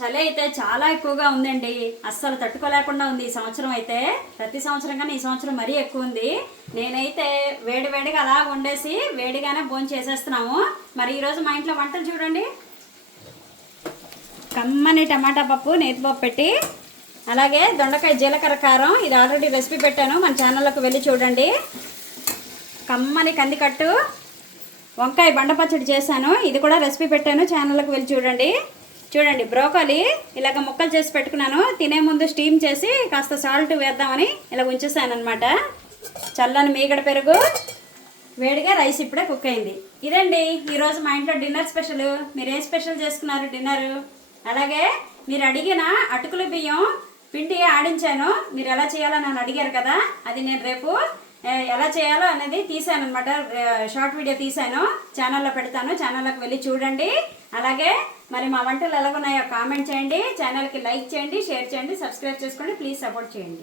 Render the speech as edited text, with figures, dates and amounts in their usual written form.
చలి అయితే చాలా ఎక్కువగా ఉందండి. అస్సలు తట్టుకోలేకుండా ఉంది ఈ సంవత్సరం అయితే. ప్రతి సంవత్సరం కన్నా ఈ సంవత్సరం మరీ ఎక్కువ ఉంది. నేనైతే వేడివేడిగా అలా వండేసి వేడిగానే భోజనం చేసేస్తున్నాము. మరి ఈరోజు మా ఇంట్లో వంటలు చూడండి. కమ్మని టమాటా పప్పు నేతిపప్పు పెట్టి, అలాగే దొండకాయ జీలకర్ర కారం, ఇది ఆల్రెడీ రెసిపీ పెట్టాను, మన ఛానల్లోకి వెళ్ళి చూడండి. కమ్మని కందికట్టు వంకాయ బండపచ్చడి చేశాను, ఇది కూడా రెసిపీ పెట్టాను, ఛానల్లోకి వెళ్ళి చూడండి. చూడండి బ్రోకలీ ఇలాగ ముక్కలు చేసి పెట్టుకున్నాను. తినే ముందు స్టీమ్ చేసి కాస్త సాల్ట్ వేద్దామని ఇలా ఉంచేసాను అనమాట. చల్లని మీగడ పెరుగు, వేడిగా రైస్ ఇప్పుడే కుక్ అయింది. ఇదండి ఈరోజు మా ఇంట్లో డిన్నర్ స్పెషల్. మీరు ఏ స్పెషల్ చేసుకున్నారు డిన్నరు? అలాగే మీరు అడిగిన అటుకుల బియ్యం పిండి ఆడించాను, మీరు ఎలా చేయాలో నన్ను అడిగారు కదా, అది నేను రేపు ఎలా చేయాలో అనేది తీసాను అనమాట. షార్ట్ వీడియో తీసాను, ఛానల్లో పెడతాను, ఛానల్లోకి వెళ్ళి చూడండి. అలాగే మరి మా వంటలు ఎలాగున్నాయో కామెంట్ చేయండి, ఛానల్కి లైక్ చేయండి, షేర్ చేయండి, సబ్స్క్రైబ్ చేసుకోండి, ప్లీజ్ సపోర్ట్ చేయండి.